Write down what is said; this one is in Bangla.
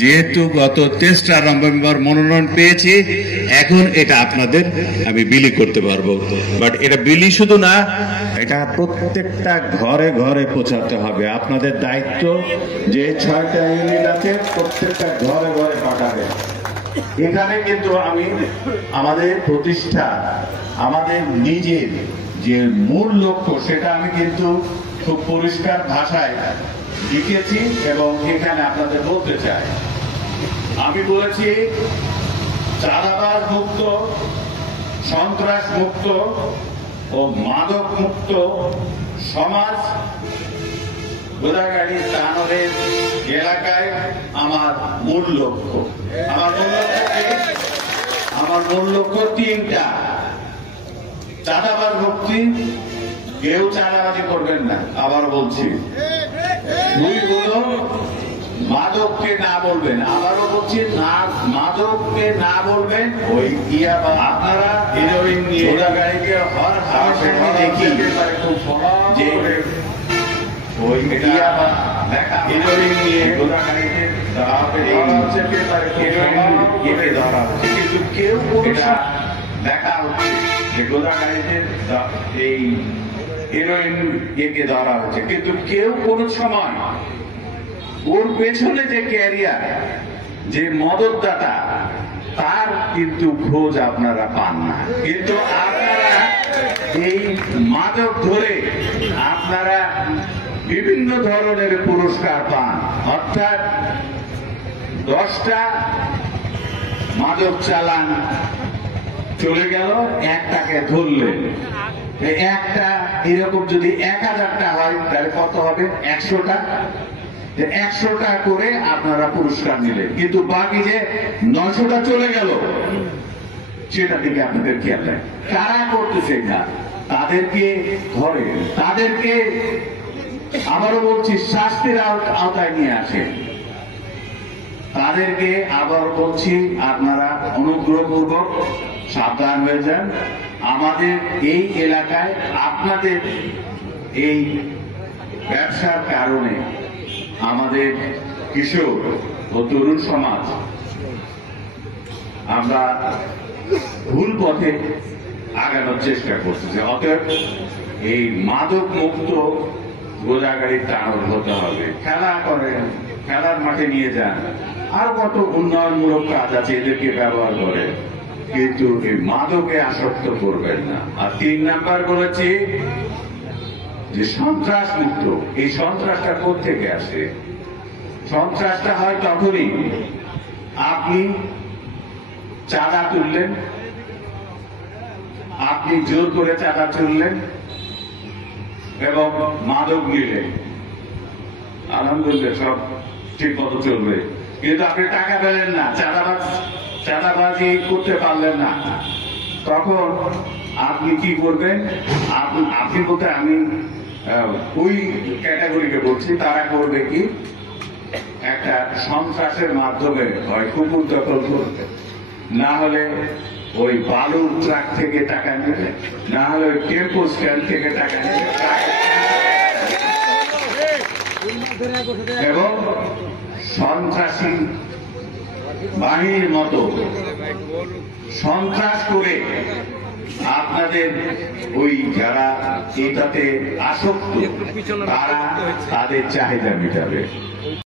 যেহেতু গত 23 নভেম্বর মনোনয়ন পেয়েছি, এখন এটা আপনাদের আমি বিলি করতে পারবো। বাট এটা বিলি শুধু না, এটা প্রত্যেকটা ঘরে ঘরে পৌঁছাতে হবে। আপনাদের দায়িত্ব যে 6টা ইউনিট আছে প্রত্যেকটা ঘরে ঘরে পাঠাবে। এখানে কিন্তু আমি আমাদের প্রতিষ্ঠা, আমাদের নিজের যে মূল লক্ষ্য সেটা আমি কিন্তু খুব পরিষ্কার ভাষায় লিখেছি এবং এখানে আপনাদের বলতে চাই। আমি বলেছি চাঁদাবাজ মুক্ত, সন্ত্রাস মুক্ত ও মাদক মুক্ত সমাজ গোদাগাড়ি টানোরের এলাকায় আমার মূল লক্ষ্য। আমার মূল লক্ষ্য 3টা। চাঁদাবাজ মুক্তি, কেউ চাঁদাবাজি করবেন না, আবার বলছি। 2 হলো মাদককে না বলবেন, আবারও বলছি না, মাদককে না বলবেন। ওই ইয়াবা আপনারা হিরোইন নিয়ে গাড়িকে হর হাসে দেখি খুব যে ওই ইয়াবা দেখা হিরোইন নিয়ে গোদা গাড়িতে ধরা হচ্ছে, কিন্তু কেউ এটা দেখা হচ্ছে যে গোদা গাড়িতে এই হিরোইন একে ধরা হচ্ছে, কিন্তু কেউ কোন সময় ওর পেছনে যে ক্যারিয়ার, যে মদতদাতা, তার কিন্তু খোঁজ আপনারা পান না। কিন্তু আপনারা এই মাদক ধরে আপনারা বিভিন্ন ধরনের পুরস্কার পান। অর্থাৎ 10টা মাদক চালান চলে গেল, একটাকে ধরলেন। একটা এরকম যদি 1000টা হয় তাহলে কত হবে? 100টা। 100টা করে আপনারা পুরস্কার নিলেন, কিন্তু বাকি যে 900টা চলে গেল সেটা দিকে আপনাদের খেয়াল রাখেন। কারা করতেছে না তাদেরকে ধরে, তাদেরকে আবারও বলছি শাস্তির আওতায় নিয়ে আসেন। তাদেরকে আবার বলছি আপনারা অনুগ্রহপূর্বক সাবধান হয়ে যান। আমাদের এই এলাকায় আপনাদের এই ব্যবসার কারণে আমাদের কিশোর ও তরুণ সমাজ আমরা ভুল পথে আগানোর চেষ্টা করতেছি। অতএব এই মাদক মুক্ত গোদাগাড়ির টানোর হতে হবে। খেলা করেন, খেলার মাঠে নিয়ে যান, আর কত উন্নয়নমূলক কাজ আছে, এদেরকে ব্যবহার করেন, কিন্তু এই মাদকে আসক্ত করবেন না। আর 3 নাম্বার বলেছি যে সন্ত্রাস মুক্ত। এই সন্ত্রাসটা কোত্থেকে আসে? সন্ত্রাসটা হয় তখনই আপনি চাঁদা তুললেন, আপনি জোর করে চাঁদা তুললেন এবং মাদক নিলেন, আলহামদুলিল্লাহ সব ঠিক মতো চলবে, কিন্তু আপনি টাকা পেলেন না, চাঁদাবাজি করতে পারলেন না। তখন আপনি কি করবেন? আপনি বলতে আমি ওই ক্যাটাগরিকে বলছি, তারা করবে কি একটা সন্ত্রাসের মাধ্যমে হয় কুকুর দখল করবে, না হলে ওই বালুর ট্রাক থেকে টাকা নেবে, না হলে ওই টেম্পো স্ট্যান্ড থেকে টাকা নেবে এবং সন্ত্রাসী বাহিনীর মতো সন্ত্রাস করে আপনাদের ওই যারা এটাতে আসক্ত তারা তাদের চাহিদা মেটাবে।